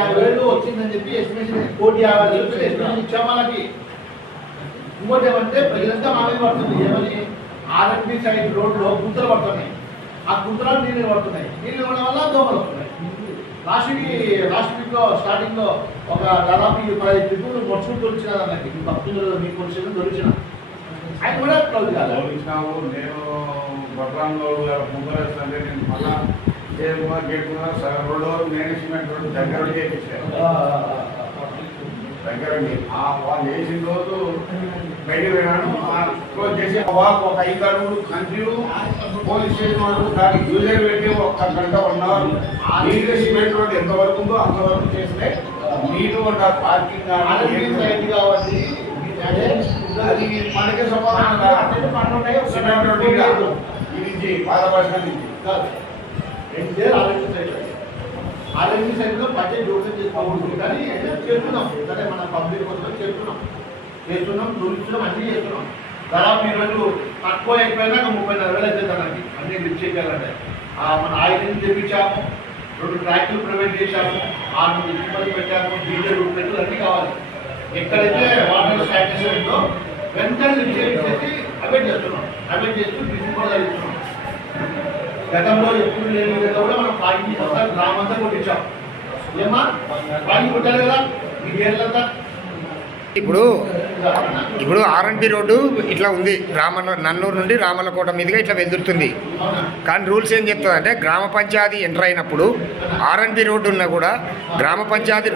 50,000 వచ్చిందని చెప్పి estimation 1,50,000 estimation ఇచ్చాం వాళ్ళకి. ఇంకోటి ఏమంటే ప్రజలంతా మామే పడుతుంది ఏమని ఆర్ఎంపీ సైడ్ రోడ్లో గుంతలు పడుతున్నాయి. ఆ గుంతలు నీళ్ళు పడుతున్నాయి. నీళ్ళు ఇవ్వడం వల్ల దోమలు వస్తున్నాయి. లాస్ట్ వీక్ స్టార్టింగ్ లో ఒక దాదాపు 15 ట్రిప్పులు మొచ్చుకుంటూ వచ్చిన అన్నకి భక్తులు మీకు వచ్చిన దొరికిన ఆయన కూడా క్లోజ్ కాదు. నేను బట్రాంలో ముందరేస్తుంటే నేను మళ్ళా రోడ్డు మేనేజ్మెంట్ రోడ్డు దగ్గర చేయించాను. దగ్గర వాళ్ళు వేసిన రోజు బయట పోయినాను. క్లోజ్ చేసి ఒక 5 అడుగులు కంటిన్యూ పోలీస్ స్టేషన్ వరకు దానికి యూజర్ పెట్టి 1 గంట 1 అవర్ నీట్గా సిమెంట్ రోడ్ ఎంతవరకు ఉందో అంతవరకు చేస్తే నీట్ ఉంటారు. పార్కింగ్ సైడ్ కాబట్టి అది మనకే సమాధానం. సిమెంట్ రోడ్ ఇది పాదభాషణ నుంచి ఆర్ఎంపీ సైడ్లో బడ్జెట్ జోక్యం చేసుకోకూడదు. కానీ చేస్తున్నాం సరే మన పబ్లిక్ కోసం చేస్తున్నాం చూపించడం అన్నీ చేస్తున్నాం. దాదాపు ఈరోజు తక్కువ అయిపోయినా 30,000 అయితే దానికి అన్నీ లిఫ్ట్ చేయాలంటే మన ఆయిల్ తెప్పించాము, 2 ట్రాక్లు ప్రైవేట్ చేశాము, 6 డిస్ట్రిక్ట్ పెట్టాము, డీజల్ రూట్ పెట్టి అన్నీ కావాలి. ఎక్కడైతే వాటర్ స్టాటస్ ఉందో వెంటనే లిఫ్ట్ చేసి అవేట్ చేస్తున్నాం. అవేట్ చేస్తూ డిస్ట్రిక్ట్ కూడా ఇస్తున్నాం. గతంలో ఎప్పుడు లేని విధంగా కూడా మనం పార్కింగ్ గ్రామం అంతా కొట్టించాం. ఏమా పార్కింగ్ కొట్టారు కదా ఈ ఏళ్ళంతా. ఇప్పుడు ఆర్ఎన్బి రోడ్డు ఇట్లా ఉంది, నన్నూరు నుండి రామలకోట మీదుగా ఇట్లా వెళ్తుంది. కానీ రూల్స్ ఏం చెప్తుంది అంటే గ్రామ పంచాయతీ ఎంటర్ అయినప్పుడు ఆర్ఎన్బి రోడ్డు ఉన్నా కూడా గ్రామ పంచాయతీ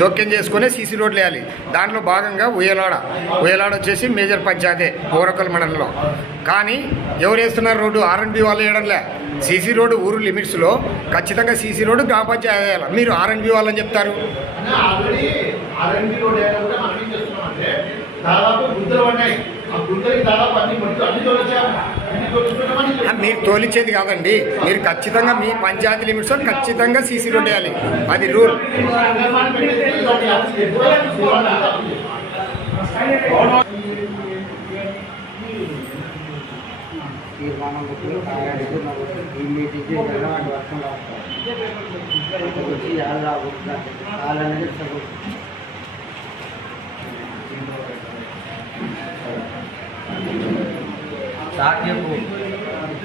జోక్యం చేసుకునే సీసీ రోడ్లు వేయాలి. దాంట్లో భాగంగా ఉయ్యలాడ వచ్చేసి మేజర్ పంచాయతీ ఓరకల్ మండలంలో. కానీ ఎవరు వేస్తున్నారు రోడ్డు? ఆర్ఎన్బి వాళ్ళు వేయడంలే. సీసీ రోడ్డు ఊరు లిమిట్స్లో ఖచ్చితంగా సీసీ రోడ్డు గ్రామ పంచాయతీ వేయాలి. మీరు ఆర్ఎన్బి వాళ్ళని చెప్తారు. మీరు తోలించేది కాదండి, మీరు ఖచ్చితంగా మీ పంచాయతీ లిమిట్స్లో ఖచ్చితంగా సీసీ రోడ్ వేయాలి. అది రూల్. తీర్మానం ఈ మీటింగ్ వర్షం వచ్చి వాళ్ళనేది సాధ్యపు అదంతా కదా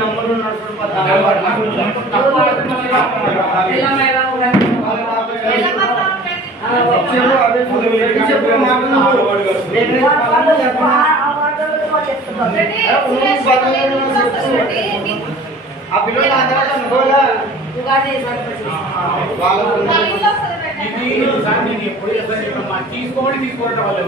నంబర్లు ఆ పిల్లలు తీసుకోవడం వాళ్ళు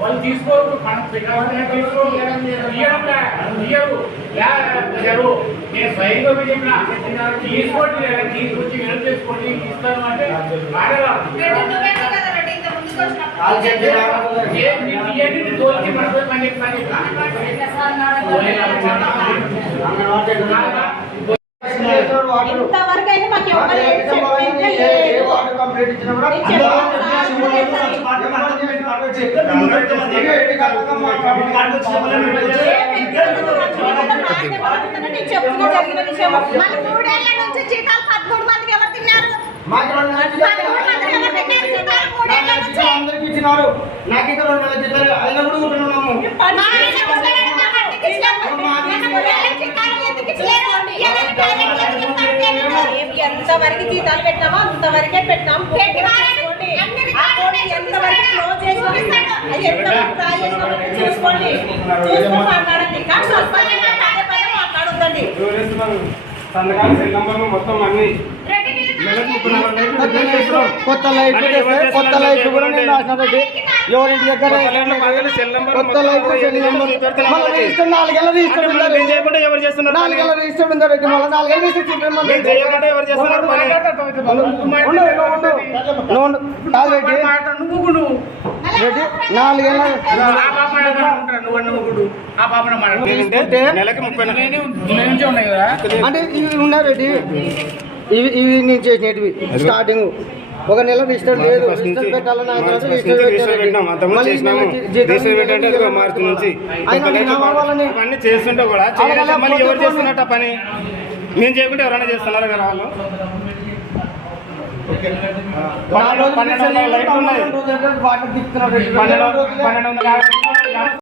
వాళ్ళు తీసుకోరు. నేను స్వయంగా చెప్పిన తీసుకోండి, తీసుకొచ్చి హెల్ప్ చేసుకోండి ఇస్తాను అంటే ఇంతవరకైనా మాకు చెప్తున్నా జరిగిన విషయం. మన 3 ఏళ్ల నుంచి జీతాలు 13 మందికి ఎవరు తిన్నారు? అందరికి ఇచ్చినారు. నాకు ఇంకా 2 నెలల జీతాలు అయినా కూడా ఉంటున్నాము. ఎంతవరకు జీతాలు పెట్టినామో అంతవరకే పెట్టినాము. ఎంతవరకు క్లోజ్ చేసినాము ఎంతవరకు ట్రై చేసినాము చూసుకోండి. చూసుకొని మాట్లాడండి. మాట్లాడొద్దండి. కొత్త లైట్లు కూడా నేను రాసిన ఎవరింటి దగ్గర కొత్త లైఫ్ సెల్ నెంబర్ మళ్ళీ రిజిస్టర్ 4 ఏళ్ళ రిజిస్టర్ ఉంది. 4 ఏళ్ళ రిజిస్టర్ ఉంది. మళ్ళీ 4 ఏళ్ళ రిజిస్టర్ చూపించమని రెడ్డి 4 ఏళ్ళ నెలకి 30 ఉన్నాయి కదా. అంటే ఇవి ఉన్నాయి రెడ్డి. ఇవి నేను చేసినవి స్టార్టింగ్ 1 నెల రిజిస్టర్ లేదు. రిజిస్టర్ పెట్టాలని ఆయన తర్వాత రిజిస్టర్ పెట్టాను. మళ్ళీ మార్చి నుంచి ఆయన నా వాళ్ళని అవన్నీ చేస్తుంటే కూడా చేయలేదు. మళ్ళీ ఎవరు చేస్తున్నట్టు ఆ పని మేము చేయకుంటే ఎవరైనా చేస్తున్నారు కదా వాళ్ళు. 4 రోజులు లైట్లు ఉన్నాయి. వాటర్ తిప్పుతున్నారు.